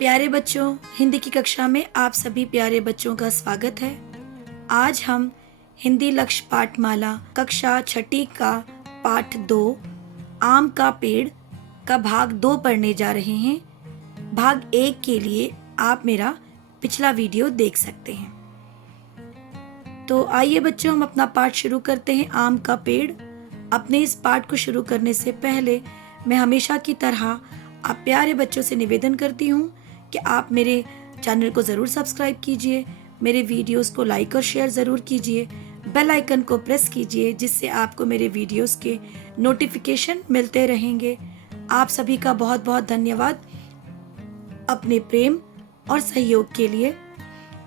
प्यारे बच्चों, हिंदी की कक्षा में आप सभी प्यारे बच्चों का स्वागत है। आज हम हिंदी लक्ष्य पाठमाला कक्षा छठी का पाठ 2 आम का पेड़ का भाग 2 पढ़ने जा रहे हैं। भाग 1 के लिए आप मेरा पिछला वीडियो देख सकते हैं। तो आइए बच्चों, हम अपना पाठ शुरू करते हैं। आम का पेड़। अपने इस पाठ को शुरू करने से पहले मैं हमेशा की तरह आप प्यारे बच्चों से निवेदन करती हूँ कि आप मेरे चैनल को ज़रूर सब्सक्राइब कीजिए, मेरे वीडियोस को लाइक और शेयर ज़रूर कीजिए, बेल आइकन को प्रेस कीजिए जिससे आपको मेरे वीडियोस के नोटिफिकेशन मिलते रहेंगे। आप सभी का बहुत बहुत धन्यवाद अपने प्रेम और सहयोग के लिए।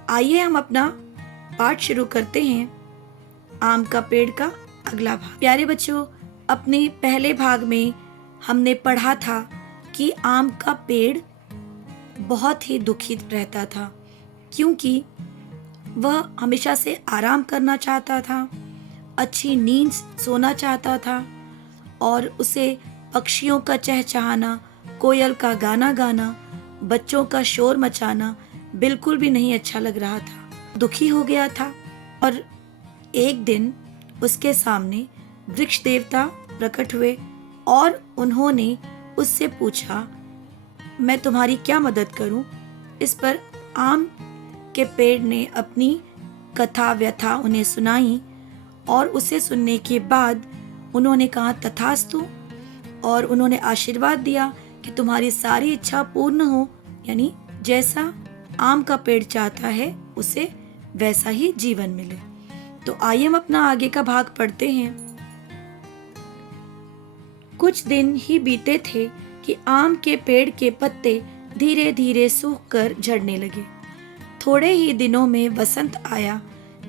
आइए हम अपना पाठ शुरू करते हैं। आम का पेड़ का अगला भाग। प्यारे बच्चों, अपने पहले भाग में हमने पढ़ा था कि आम का पेड़ बहुत ही दुखी रहता था क्योंकि वह हमेशा से आराम करना चाहता था, अच्छी नींद सोना चाहता था और उसे पक्षियों का चहचहाना, कोयल का गाना गाना, बच्चों का शोर मचाना बिल्कुल भी नहीं अच्छा लग रहा था। दुखी हो गया था और एक दिन उसके सामने वृक्ष देवता प्रकट हुए और उन्होंने उससे पूछा, मैं तुम्हारी क्या मदद करूं? इस पर आम के पेड़ ने अपनी कथा व्यथा उन्हें सुनाई और उसे सुनने के बाद उन्होंने कहा तथास्तु, और उन्होंने आशीर्वाद दिया कि तुम्हारी सारी इच्छा पूर्ण हो, यानी जैसा आम का पेड़ चाहता है उसे वैसा ही जीवन मिले। तो आइए हम अपना आगे का भाग पढ़ते हैं। कुछ दिन ही बीते थे कि आम के पेड़ के पत्ते धीरे धीरे सूखकर झड़ने लगे। थोड़े ही दिनों में वसंत आया।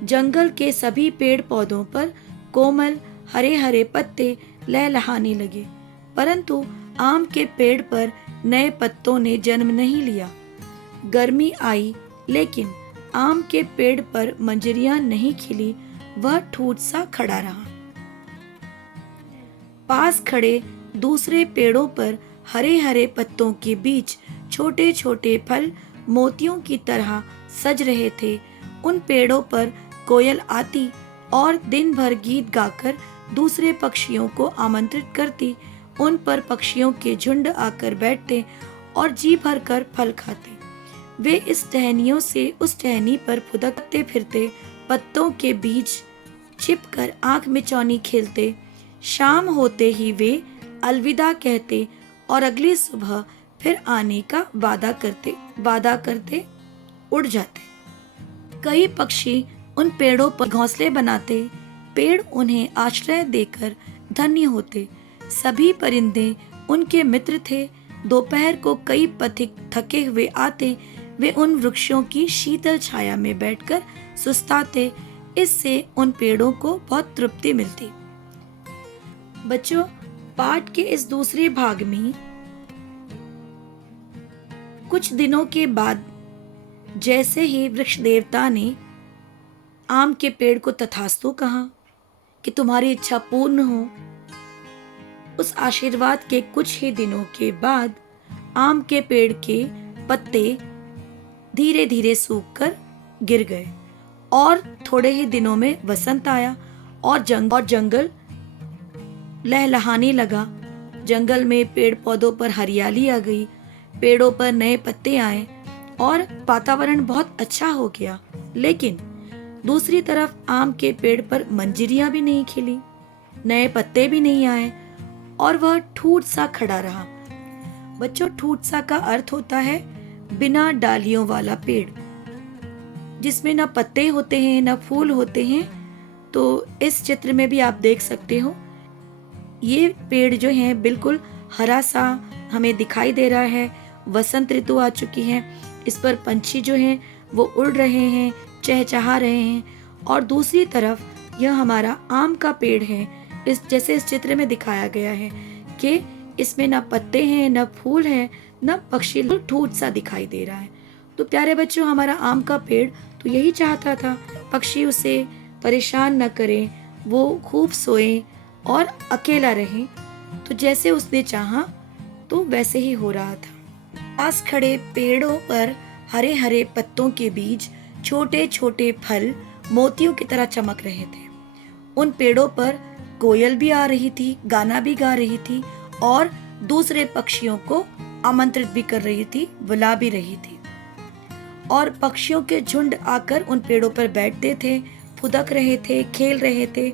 जंगल के सभी पेड़ पौधों पर कोमल हरे हरे पत्ते लहलहाने लगे, परंतु आम के पेड़ पर नए पत्तों ने जन्म नहीं लिया। गर्मी आई लेकिन आम के पेड़ पर मंजरियां नहीं खिली, वह ठूठ सा खड़ा रहा। पास खड़े दूसरे पेड़ों पर हरे हरे पत्तों के बीच छोटे छोटे फल मोतियों की तरह सज रहे थे। उन पेड़ों पर कोयल आती और दिन भर गीत गाकर दूसरे पक्षियों को आमंत्रित करती। उन पर पक्षियों के झुंड आकर बैठते और जी भर कर फल खाते। वे इस टहनियों से उस टहनी पर फुदकते फिरते, पत्तों के बीच छिपकर आंख मिचौनी खेलते। शाम होते ही वे अलविदा कहते और अगली सुबह फिर आने का वादा करते उड़ जाते। कई पक्षी उन पेड़ों पर घोंसले बनाते, पेड़ उन्हें आश्रय देकर धन्य होते। सभी परिंदे उनके मित्र थे। दोपहर को कई पथिक थके हुए आते, वे उन वृक्षों की शीतल छाया में बैठकर सुस्ताते। इससे उन पेड़ों को बहुत तृप्ति मिलती। बच्चों, पाठ के इस दूसरे भाग में कुछ दिनों के बाद जैसे ही वृक्ष देवता ने आम के पेड़ को तथास्तु कहा कि तुम्हारी इच्छा पूर्ण हो, उस आशीर्वाद के कुछ ही दिनों के बाद आम के पेड़ के पत्ते धीरे धीरे सूखकर गिर गए और थोड़े ही दिनों में वसंत आया और जंगल लहलहाने लगा। जंगल में पेड़ पौधों पर हरियाली आ गई, पेड़ों पर नए पत्ते आए और वातावरण बहुत अच्छा हो गया। लेकिन दूसरी तरफ आम के पेड़ पर मंजरियां भी नहीं खिली, नए पत्ते भी नहीं आए और वह ठूठ सा खड़ा रहा। बच्चों, ठूठ सा का अर्थ होता है बिना डालियों वाला पेड़, जिसमें ना पत्ते होते हैं ना फूल होते हैं। तो इस चित्र में भी आप देख सकते हो, ये पेड़ जो है बिल्कुल हरा सा हमें दिखाई दे रहा है। वसंत ऋतु आ चुकी है, इस पर पंछी जो हैं वो उड़ रहे हैं, चहचहा रहे हैं। और दूसरी तरफ यह हमारा आम का पेड़ है, जैसे इस चित्र में दिखाया गया है कि इसमें ना पत्ते हैं ना फूल हैं ना पक्षी, ठूठ सा दिखाई दे रहा है। तो प्यारे बच्चों, हमारा आम का पेड़ तो यही चाहता था, पक्षी उसे परेशान न करें, वो खूब सोए और अकेला रहे। तो जैसे उसने चाहा तो वैसे ही हो रहा था। पास खड़े पेड़ों पर हरे हरे पत्तों के बीच छोटे छोटे फल मोतियों की तरह चमक रहे थे। उन पेड़ों पर कोयल भी आ रही थी, गाना भी गा रही थी और दूसरे पक्षियों को आमंत्रित भी कर रही थी, बुला भी रही थी। और पक्षियों के झुंड आकर उन पेड़ों पर बैठते थे, फुदक रहे थे, खेल रहे थे,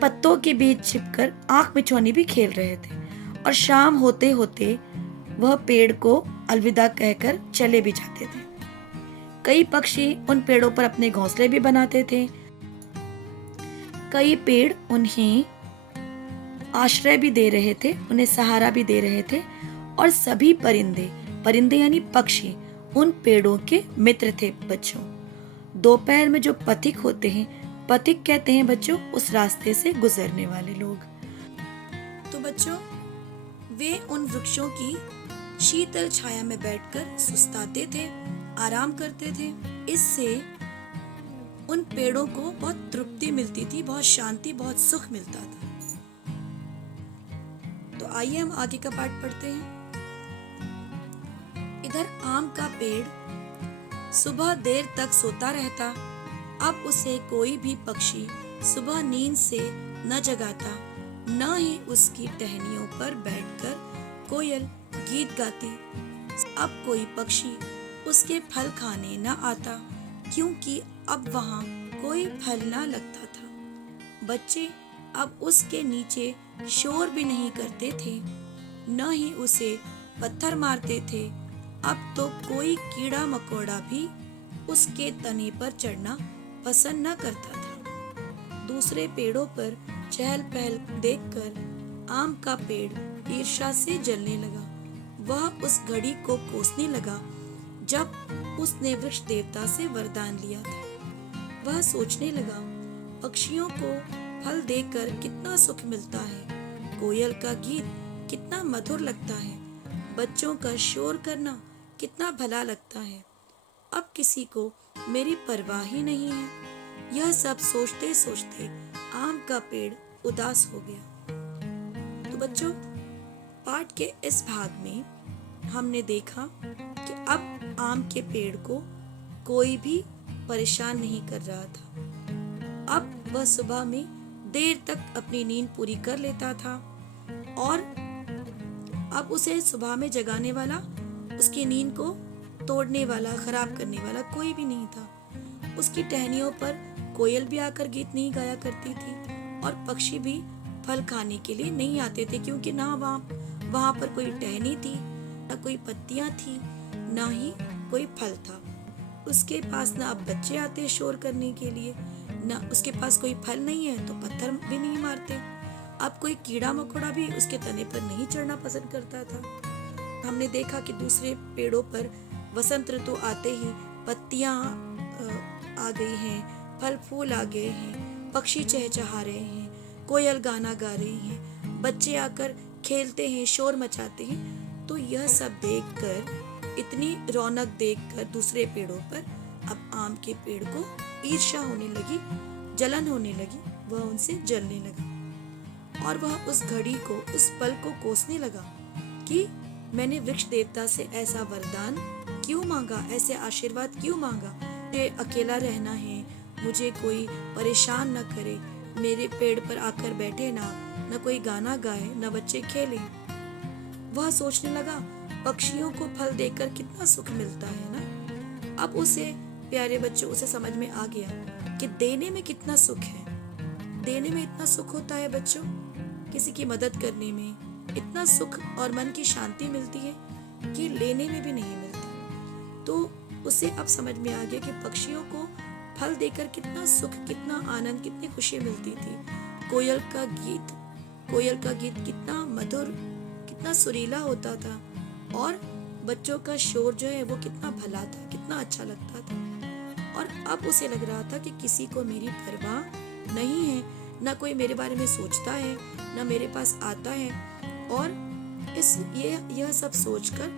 पत्तों के बीच छिपकर आंख मिचौनी भी खेल रहे थे। और शाम होते होते वह पेड़ को अलविदा कहकर चले भी जाते थे। कई पक्षी उन पेड़ों पर अपने घोंसले भी बनाते थे। कई पेड़ उन्हें आश्रय भी दे रहे थे, उन्हें सहारा भी दे रहे थे। और सभी परिंदे, परिंदे यानी पक्षी, उन पेड़ों के मित्र थे बच्चों। दोपहर में जो पथिक होते हैं, पथिक कहते हैं बच्चों उस रास्ते से गुजरने वाले लोग। तो बच्चों, वे उन वृक्षों की शीतल छाया में बैठकर सुस्ताते थे, आराम करते थे। इससे उन पेड़ों को बहुत तृप्ति मिलती थी, बहुत शांति, बहुत सुख मिलता था। तो आइए हम आगे का पाठ पढ़ते हैं। इधर आम का पेड़ सुबह देर तक सोता रहता। अब उसे कोई भी पक्षी सुबह नींद से न जगाता, न ही उसकी टहनियों पर बैठकर कोयल गीत गाती। अब कोई पक्षी उसके फल खाने न आता, क्योंकि अब वहाँ कोई फल न लगता था। बच्चे अब उसके नीचे शोर भी नहीं करते थे, न ही उसे पत्थर मारते थे। अब तो कोई कीड़ा मकोड़ा भी उसके तने पर चढ़ना पसंद न करता था। दूसरे पेड़ों पर चहल पहल देखकर आम का पेड़ ईर्ष्या से जलने लगा। वह उस घड़ी को कोसने लगा जब उसने वृक्ष देवता से वरदान लिया था। वह सोचने लगा, पक्षियों को फल देकर कितना सुख मिलता है, कोयल का गीत कितना मधुर लगता है, बच्चों का शोर करना कितना भला लगता है। अब किसी को मेरी परवाह ही नहीं है। यह सब सोचते सोचते आम का पेड़ उदास हो गया। तो बच्चों, पाठ के इस भाग में हमने देखा कि अब आम के पेड़ को कोई भी परेशान नहीं कर रहा था। अब वह सुबह में देर तक अपनी नींद पूरी कर लेता था और अब उसे सुबह में जगाने वाला, उसकी नींद को तोड़ने वाला, खराब करने वाला कोई भी नहीं था। उसकी टहनियों पर कोयल भी आकर गीत नहीं गाया करती थी और पक्षी भी फल खाने के लिए नहीं आते थे, क्योंकि ना वहाँ पर कोई टहनी थी, ना कोई पत्तियां थी, ना ही कोई फल था। उसके पास ना अब बच्चे आते शोर करने के लिए, ना उसके पास कोई फल नहीं है तो पत्थर भी नहीं मारते। अब कोई कीड़ा मकोड़ा भी उसके तने पर नहीं चढ़ना पसंद करता था। हमने देखा कि दूसरे पेड़ों पर वसंत ऋतु आते ही पत्तियां आ गई हैं, फल फूल आ गए हैं, पक्षी चहचहा रहे हैं, कोयल गाना गा रही है, बच्चे आकर खेलते हैं, शोर मचाते हैं। तो यह सब देखकर, इतनी रौनक देखकर दूसरे पेड़ों पर अब आम के पेड़ को ईर्ष्या होने लगी, जलन होने लगी। वह उनसे जलने लगा और वह उस घड़ी को, उस पल को कोसने लगा कि मैंने वृक्ष देवता से ऐसा वरदान क्यों मांगा, ऐसे आशीर्वाद क्यों मांगा। मुझे अकेला रहना है, मुझे कोई परेशान न करे, मेरे पेड़ पर आकर बैठे ना, न कोई गाना गाए, न बच्चे खेले। वह सोचने लगा, पक्षियों को फल देकर कितना सुख मिलता है ना। अब उसे, प्यारे बच्चों, उसे समझ में आ गया कि देने में कितना सुख है। देने में इतना सुख होता है बच्चों, किसी की मदद करने में इतना सुख और मन की शांति मिलती है कि लेने में भी नहीं मिलती। तो उसे अब समझ में आ गया कि पक्षियों को फल देकर कितना सुख, कितना आनंद, कितनी खुशी मिलती थी। कोयल का गीत कितना मधुर, कितना सुरीला होता था और बच्चों का शोर जो है वो कितना भला था, कितना अच्छा लगता था। और अब उसे लग रहा था कि किसी को मेरी परवाह नहीं है, ना कोई मेरे बारे में सोचता है, ना मेरे पास आता है। और यह सब सोचकर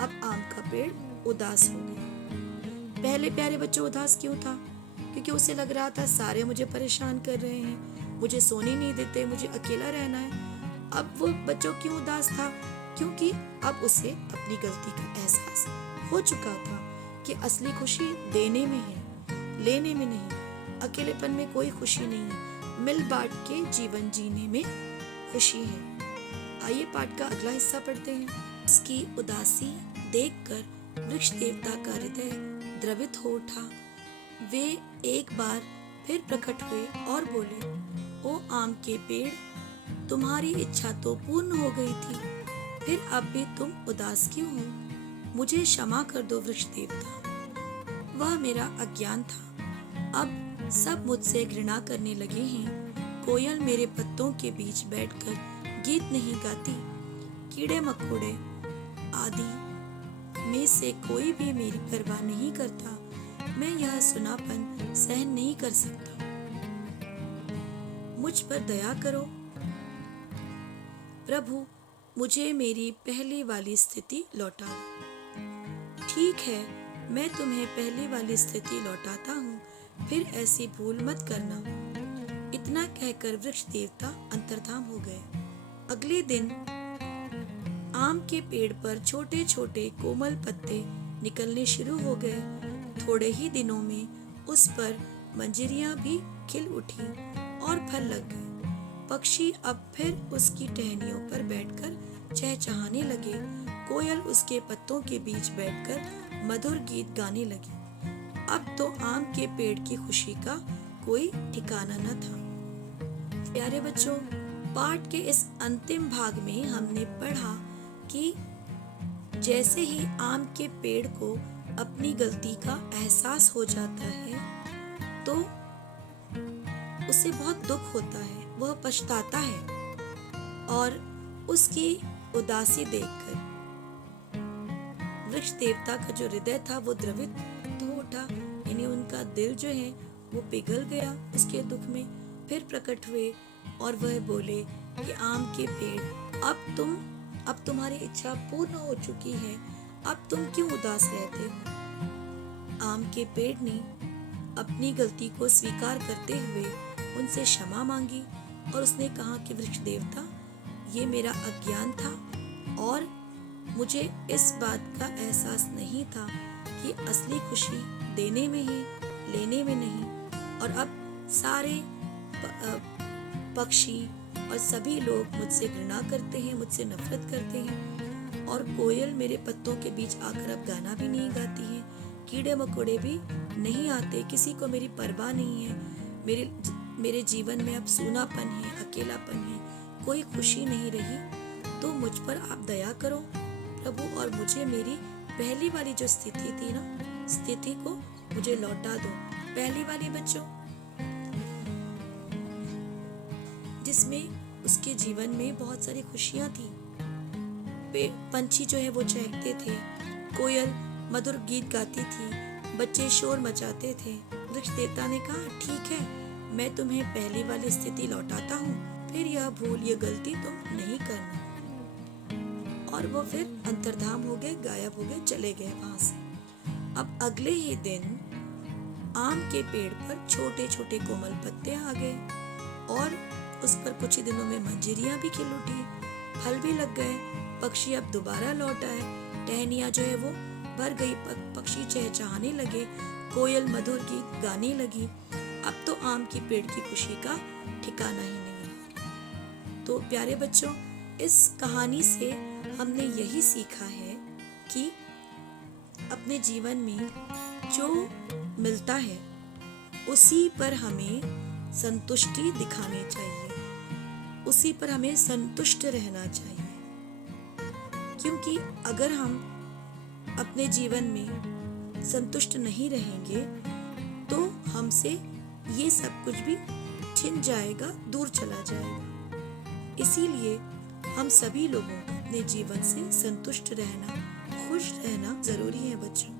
अब आम का पेड़ उदास हो गया। पहले प्यारे बच्चों उदास क्यों था? क्योंकि उसे लग रहा था सारे मुझे परेशान कर रहे हैं, मुझे सोने नहीं देते, मुझे अकेला रहना है। अब वो बच्चों क्यों उदास था? क्योंकि अब उसे अपनी गलती का एहसास हो चुका था कि असली खुशी देने में है, लेने में नहीं। अकेलेपन में कोई खुशी नहीं है, मिल बांट के जीवन जीने में खुशी है। आइए पाठ का अगला हिस्सा पढ़ते हैं। इसकी उदासी देखकर वृक्ष देवता का हृदय द्रवित हो उठा। वे एक बार फिर प्रकट हुए और बोले, ओ आम के पेड़, तुम्हारी इच्छा तो पूर्ण हो गई थी, फिर अब भी तुम उदास क्यों हो? मुझे क्षमा कर दो वृक्ष देवता, वह मेरा अज्ञान था। अब सब मुझसे घृणा करने लगे हैं। कोयल मेरे पत्तों के बीच बैठकर गीत नहीं गाती। कीड़े मकोड़े आदि में से कोई भी मेरी परवाह नहीं करता। मैं यह सुनापन सहन नहीं कर सकता। मुझ पर दया करो प्रभु, मुझे मेरी पहली वाली स्थिति लौटा दो। ठीक है, मैं तुम्हें पहली वाली स्थिति लौटाता हूँ, फिर ऐसी भूल मत करना। इतना कहकर वृक्ष देवता अंतर्धान हो गए। अगले दिन आम के पेड़ पर छोटे छोटे कोमल पत्ते निकलने शुरू हो गए। थोड़े ही दिनों में उस पर मंजरियां भी खिल उठी और फल लग गए। पक्षी अब फिर उसकी टहनियों पर बैठकर चहचहाने लगे। कोयल उसके पत्तों के बीच बैठकर मधुर गीत गाने लगी। अब तो आम के पेड़ की खुशी का कोई ठिकाना न था। प्यारे बच्चों, पाठ के इस अंतिम भाग में हमने पढ़ा कि जैसे ही आम के पेड़ को अपनी गलती का एहसास हो जाता है तो उसे बहुत दुख होता है, वह पछताता है और उसकी उदासी देखकर वृक्ष देवता का जो हृदय था वो द्रवित हो उठा, यानी उनका दिल जो है वो पिघल गया उसके दुख में। फिर प्रकट हुए और वह बोले कि आम के पेड़, अब तुम्हारी इच्छा पूर्ण हो चुकी है, अब तुम क्यों उदास रहते हो? आम के पेड़ ने अपनी गलती को स्वीकार करते हुए उनसे क्षमा मांगी और उसने कहा कि वृक्ष देवता, ये मेरा अज्ञान था और मुझे इस बात का एहसास नहीं था कि असली खुशी देने में है, लेने में नहीं। और अब सारे पक्षी और सभी लोग मुझसे घृणा करते हैं, मुझसे नफरत करते हैं और कोयल मेरे पत्तों के बीच आकर अब गाना भी नहीं गाती है। कीड़े मकोड़े भी नहीं आते, किसी को मेरी परवाह नहीं है। मेरे जीवन में अब सूनापन है, अकेलापन है, कोई खुशी नहीं रही। तो मुझ पर आप दया करो प्रभु और मुझे मेरी पहली वाली जो स्थिति थी ना, स्थिति को मुझे लौटा दो। पहली वाली बच्चों, जिसमें उसके जीवन में बहुत सारी खुशियां थी। पंछी जो है वो चहकते थे, कोयल मधुर गीत गाती थी, बच्चे शोर मचाते थे। वृक्ष देवता ने कहा, ठीक है, मैं तुम्हें पहली वाली स्थिति लौटाता हूँ, फिर यह भूल, यह गलती तुम नहीं करना। और वो फिर अंतर्धान हो गए, गायब हो गए, चले गए वहां से। अब अगले ही दिन आम के पेड़ पर छोटे छोटे कोमल पत्ते आ गए और उस पर कुछ ही दिनों में मंजरियां भी खिल उठी, फल भी लग गए। पक्षी अब दोबारा लौट आए, टहनियां जो है वो भर गई, पक्षी चहचहाने लगे, कोयल मधुर गीत गाने लगी। अब तो आम की पेड़ की खुशी का ठिकाना ही नहीं रहा। तो प्यारे बच्चों, इस कहानी से हमने यही सीखा है कि अपने जीवन में जो मिलता है उसी पर हमें संतुष्टि दिखानी चाहिए, उसी पर हमें संतुष्ट रहना चाहिए। क्योंकि अगर हम अपने जीवन में संतुष्ट नहीं रहेंगे तो हमसे ये सब कुछ भी छिन जाएगा, दूर चला जाएगा। इसीलिए हम सभी लोगों को अपने जीवन से संतुष्ट रहना, खुश रहना जरूरी है बच्चों।